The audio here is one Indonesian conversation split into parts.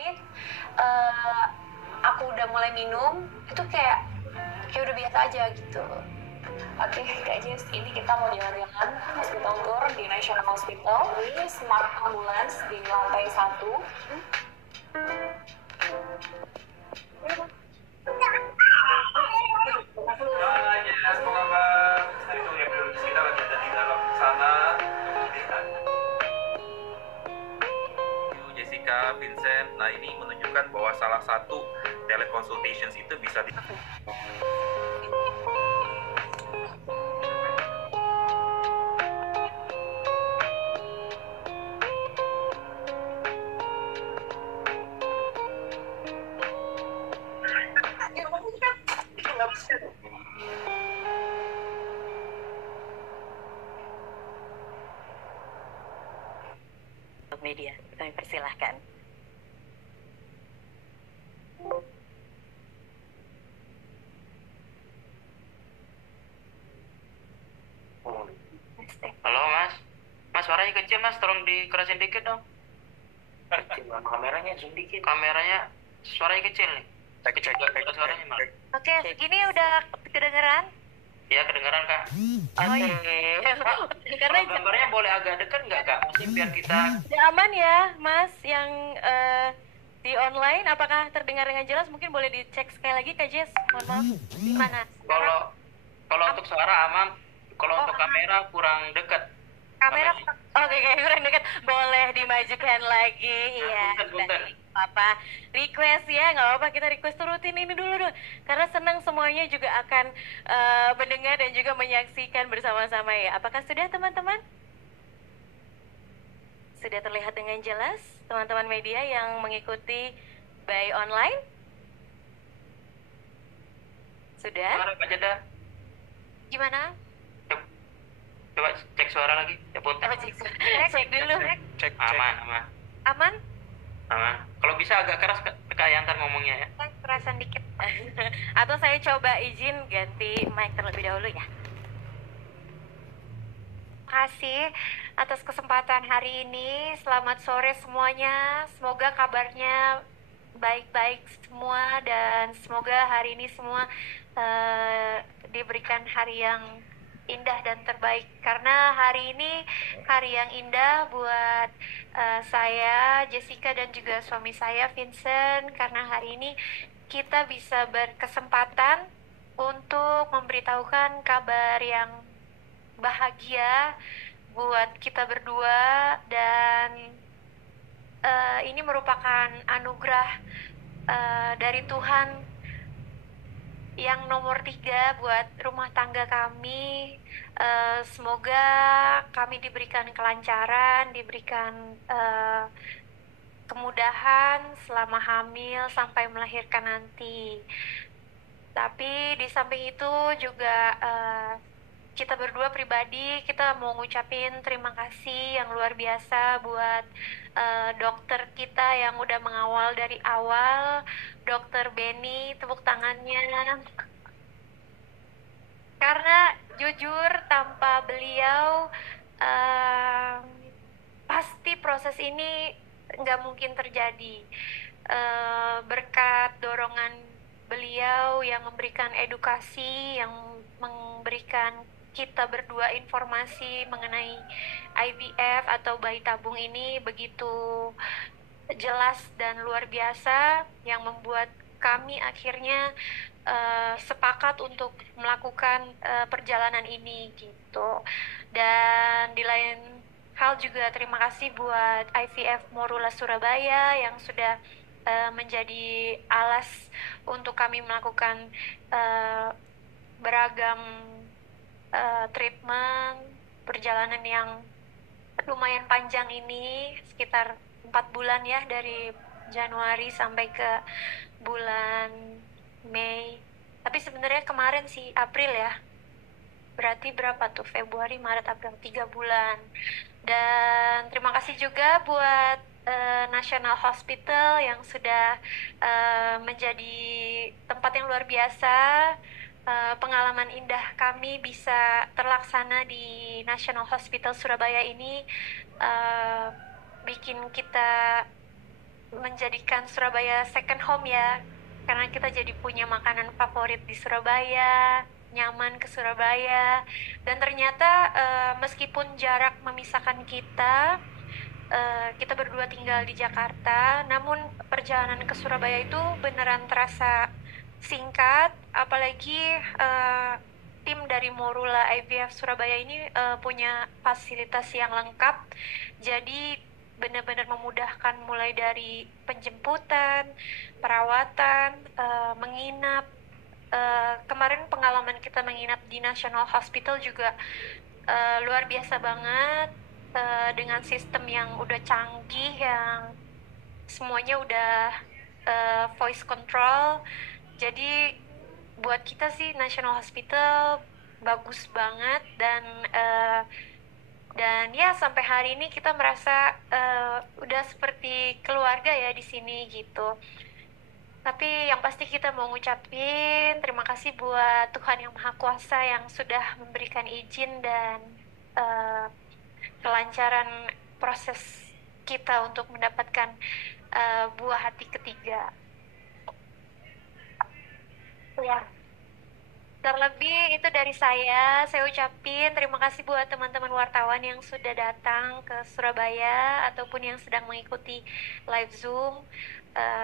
menit eh, aku udah mulai minum itu kayak udah biasa aja gitu. Oke, Kak Jess, ini kita mau jalan-jalan hospital tour di National Hospital. Ini Smart Ambulance di lantai 1. Jessica, Vincent. Nah, ini menunjukkan bahwa salah satu teleconsultations itu bisa di media. Kami persilahkan. Halo mas, mas suaranya kecil mas, tolong dikerasin dikit dong. Kameranya zoom dikit. Kameranya suaranya kecil nih. Kecil suaranya mas. Oke, ini udah kedengeran? Ya kedengeran kak. Oh iya. Karena Kalau gambarnya boleh agak dekat nggak kak? Mesti biar kita. aman ya, Mas, yang di online. Apakah terdengar dengan jelas? Mungkin boleh dicek sekali lagi, Kak Jess. Mohon maaf. Gimana? Kalau untuk suara aman, kalau untuk kamera kurang dekat. Kamera oke, kurang dekat. Boleh dimajukan lagi. Iya. Punten. Apa request ya, nggak apa-apa, kita request turutin ini dulu karena senang semuanya juga akan mendengar dan juga menyaksikan bersama-sama ya. Apakah sudah teman-teman? Sudah terlihat dengan jelas teman-teman media yang mengikuti by online? Sudah? Suara Pak Jeda. Gimana? Coba cek suara lagi. Ya punten. Cek dulu. Cek. Aman. Aman? Aman. Kalau bisa agak keras Kak Yantan ngomongnya ya. Kerasan dikit. Atau saya coba izin ganti mic terlebih dahulu ya. Terima kasih atas kesempatan hari ini. Selamat sore semuanya. Semoga kabarnya baik-baik semua dan semoga hari ini semua diberikan hari yang indah dan terbaik, karena hari ini hari yang indah buat saya, Jessica, dan juga suami saya, Vincent, karena hari ini kita bisa berkesempatan untuk memberitahukan kabar yang bahagia buat kita berdua, dan ini merupakan anugerah dari Tuhan yang nomor 3 buat rumah tangga kami. Semoga kami diberikan kelancaran, diberikan kemudahan selama hamil sampai melahirkan nanti. Tapi di samping itu juga kita berdua pribadi, kita mau ngucapin terima kasih yang luar biasa buat dokter kita yang udah mengawal dari awal, Dokter Benny, tepuk tangannya. Karena jujur tanpa beliau pasti proses ini nggak mungkin terjadi. Berkat dorongan beliau yang memberikan edukasi, yang memberikan kita berdua informasi mengenai IVF atau bayi tabung ini begitu jelas dan luar biasa, yang membuat kami akhirnya sepakat untuk melakukan perjalanan ini gitu. Dan di lain hal juga terima kasih buat IVF Morula Surabaya yang sudah menjadi alas untuk kami melakukan beragam treatment, perjalanan yang lumayan panjang ini, sekitar 4 bulan ya, dari Januari sampai ke bulan Mei. Tapi sebenarnya kemarin sih April ya. Berarti berapa tuh? Februari, Maret, April, 3 bulan. Dan terima kasih juga buat National Hospital yang sudah menjadi tempat yang luar biasa. Pengalaman indah kami bisa terlaksana di National Hospital Surabaya ini bikin kita menjadikan Surabaya second home ya, karena kita jadi punya makanan favorit di Surabaya, nyaman ke Surabaya. Dan ternyata meskipun jarak memisahkan kita, kita berdua tinggal di Jakarta, namun perjalanan ke Surabaya itu beneran terasa singkat, apalagi tim dari Morula IVF Surabaya ini punya fasilitas yang lengkap, jadi benar-benar memudahkan mulai dari penjemputan, perawatan, menginap. Kemarin pengalaman kita menginap di National Hospital juga luar biasa banget, dengan sistem yang udah canggih, yang semuanya udah voice control. Jadi buat kita sih National Hospital bagus banget, dan ya sampai hari ini kita merasa udah seperti keluarga ya di sini gitu. Tapi yang pasti kita mau ngucapin terima kasih buat Tuhan Yang Maha Kuasa yang sudah memberikan izin dan kelancaran proses kita untuk mendapatkan buah hati ketiga. Ya, terlebih itu dari saya ucapin terima kasih buat teman-teman wartawan yang sudah datang ke Surabaya ataupun yang sedang mengikuti live Zoom.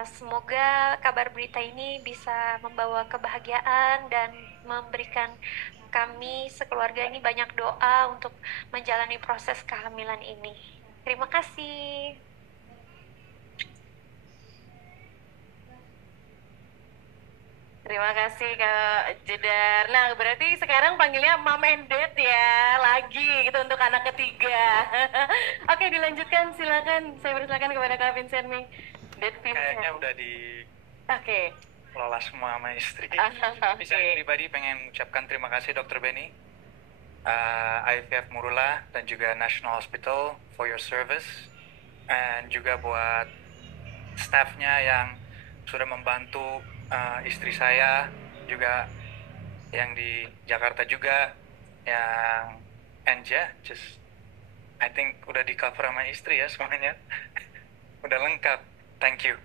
Semoga kabar berita ini bisa membawa kebahagiaan dan memberikan kami sekeluarga ini banyak doa untuk menjalani proses kehamilan ini. Terima kasih. Terima kasih Kak Jedar. Nah, berarti sekarang panggilnya Mom and Dad ya, lagi gitu untuk anak ketiga. Oke, dilanjutkan, silakan. Saya persilakan kepada Kak Vincent nih. Dad Vincent. Kayaknya udah Oke. dikelola semua sama istri. Oke. Saya pribadi pengen ucapkan terima kasih Dr. Benny, IVF Morula, dan juga National Hospital for your service. Dan juga buat staffnya yang sudah membantu istri saya, juga yang di Jakarta juga, yang Anja, I think udah di cover sama istri ya semuanya. Udah lengkap. Thank you.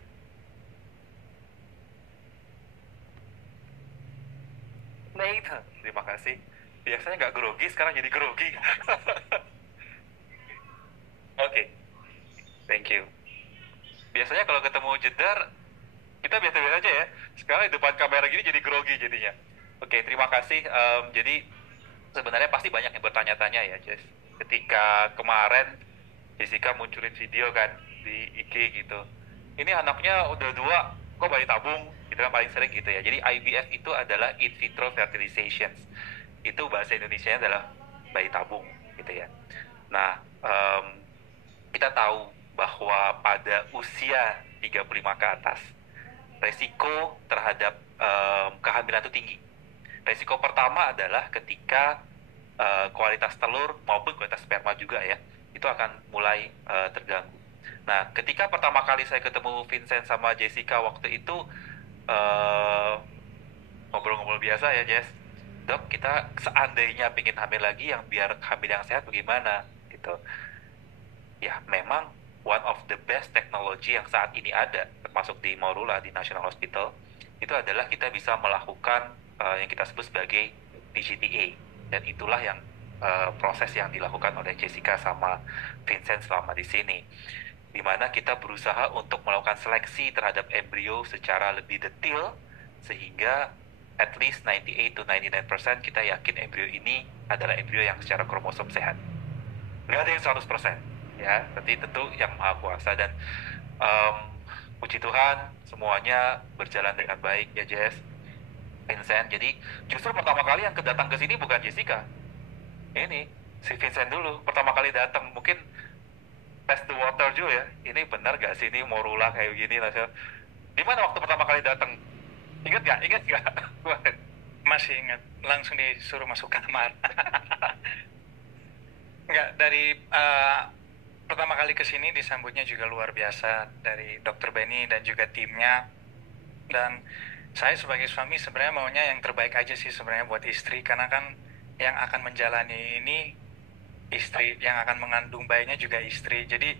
Baik. Terima kasih. Biasanya nggak grogi, sekarang jadi grogi. Oke. Thank you. Biasanya kalau ketemu Jedar, kita biasa-biasa aja ya. Sekarang di depan kamera gini jadi grogi jadinya. Oke, terima kasih. Jadi sebenarnya pasti banyak yang bertanya-tanya ya, Jess. Ketika kemarin Jessica munculin video kan di IG gitu. Ini anaknya udah 2, kok bayi tabung? Itu kan paling sering gitu ya. Jadi IVF itu adalah in vitro fertilization. Itu bahasa Indonesianya adalah bayi tabung gitu ya. Nah, kita tahu bahwa pada usia 35 ke atas, resiko terhadap kehamilan itu tinggi. Resiko pertama adalah ketika kualitas telur maupun kualitas sperma juga ya, itu akan mulai terganggu. Nah, ketika pertama kali saya ketemu Vincent sama Jessica waktu itu, ngobrol-ngobrol biasa ya, Jess. Dok, kita seandainya pingin hamil lagi, yang biar hamil yang sehat bagaimana? Gitu. Ya, memang one of the best teknologi yang saat ini ada, termasuk di Morula, di National Hospital, itu adalah kita bisa melakukan yang kita sebut sebagai PGTA. Dan itulah yang proses yang dilakukan oleh Jessica sama Vincent selama di sini, di mana kita berusaha untuk melakukan seleksi terhadap embrio secara lebih detail, sehingga at least 98 to 99% kita yakin embrio ini adalah embrio yang secara kromosom sehat. Nggak ada yang 100%, ya, tapi tentu yang Maha Kuasa. Dan puji Tuhan, semuanya berjalan dengan baik ya, Jess, Vincent. Jadi justru pertama kali yang datang ke sini bukan Jessica, ini si Vincent dulu pertama kali datang. Mungkin test the water juga ya, ini benar gak sih ini Morula kayak gini? Gimana waktu pertama kali datang? Ingat gak? Masih ingat, langsung disuruh masuk kamar. Enggak, dari pertama kali kesini disambutnya juga luar biasa dari Dr. Benny dan juga timnya. Dan saya sebagai suami sebenarnya maunya yang terbaik aja sih sebenarnya buat istri, karena kan yang akan menjalani ini istri, yang akan mengandung bayinya juga istri. Jadi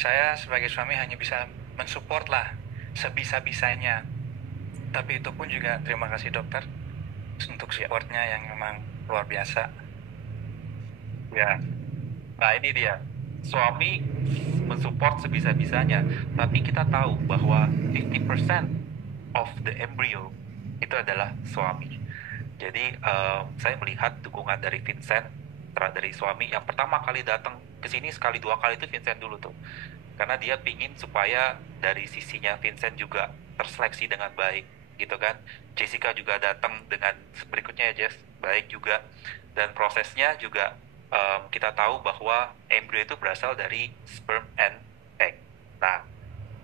saya sebagai suami hanya bisa mensupport lah sebisa-bisanya. Tapi itu pun juga terima kasih dokter untuk supportnya yang memang luar biasa. Ya. Nah, ini dia. Suami mensupport sebisa-bisanya, tapi kita tahu bahwa 50% of the embryo itu adalah suami. Jadi saya melihat dukungan dari Vincent, dari suami yang pertama kali datang ke sini sekali dua kali itu Vincent dulu tuh. Karena dia pingin supaya dari sisinya Vincent juga terseleksi dengan baik, gitu kan. Jessica juga datang dengan berikutnya ya Jess, baik juga. Dan prosesnya juga kita tahu bahwa embrio itu berasal dari sperm and egg. Nah,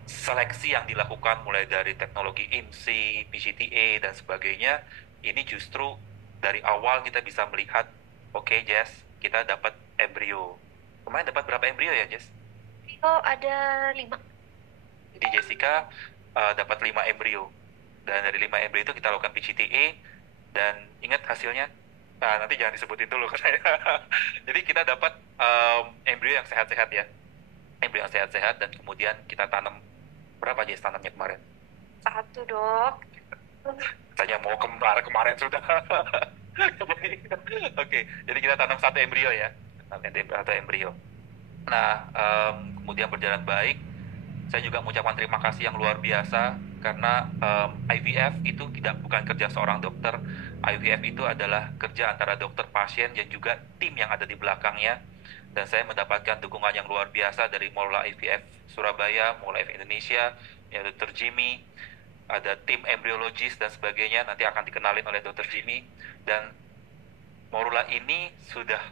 seleksi yang dilakukan mulai dari teknologi IMSI, PGTA, dan sebagainya, ini justru dari awal kita bisa melihat, oke Jess, kita dapat embrio. Kemarin dapat berapa embrio ya Jess? Oh, ada 5. Jadi Jessica dapat 5 embrio. Dan dari 5 embrio itu kita lakukan PGTA, dan ingat hasilnya? Nah, nanti jangan disebutin dulu ke saya. Jadi kita dapat embrio yang sehat-sehat ya. Embrio yang sehat-sehat, dan kemudian kita tanam. Berapa Jess tanamnya kemarin? 1, Dok. Saya mau kemarin sudah. Oke, jadi kita tanam 1 embrio ya. Satu embrio. Nah, kemudian berjalan baik. Saya juga mengucapkan terima kasih yang luar biasa karena IVF itu bukan kerja seorang dokter. IVF itu adalah kerja antara dokter, pasien, dan juga tim yang ada di belakangnya. Dan saya mendapatkan dukungan yang luar biasa dari Morula IVF Surabaya, Morula IVF Indonesia, ya Dr. Jimmy, ada tim embriologis dan sebagainya, nanti akan dikenalin oleh Dr. Jimmy. Dan Morula ini sudah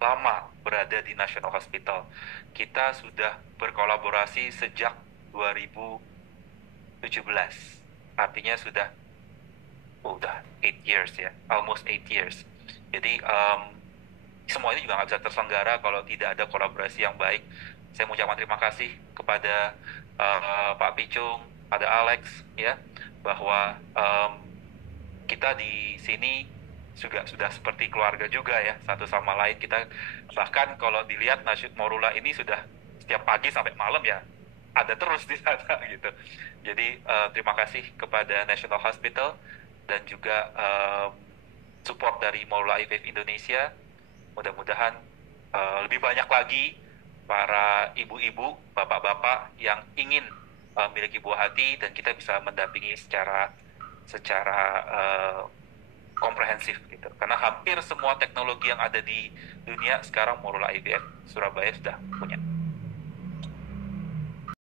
lama berada di National Hospital. Kita sudah berkolaborasi sejak 2017. Artinya sudah 8 years ya, almost 8 years. Jadi semua ini juga nggak bisa terselenggara kalau tidak ada kolaborasi yang baik. Saya mengucapkan terima kasih kepada Pak Picung, ada Alex ya, bahwa kita di sini juga sudah seperti keluarga juga ya, satu sama lain. Kita bahkan kalau dilihat Nasyid Morula ini sudah setiap pagi sampai malam ya ada terus di sana gitu. Jadi terima kasih kepada National Hospital dan juga support dari Morula IVF Indonesia. Mudah-mudahan lebih banyak lagi para ibu-ibu, bapak-bapak yang ingin memiliki buah hati, dan kita bisa mendampingi secara komprehensif gitu. Karena hampir semua teknologi yang ada di dunia sekarang Morula IVF Surabaya sudah punya.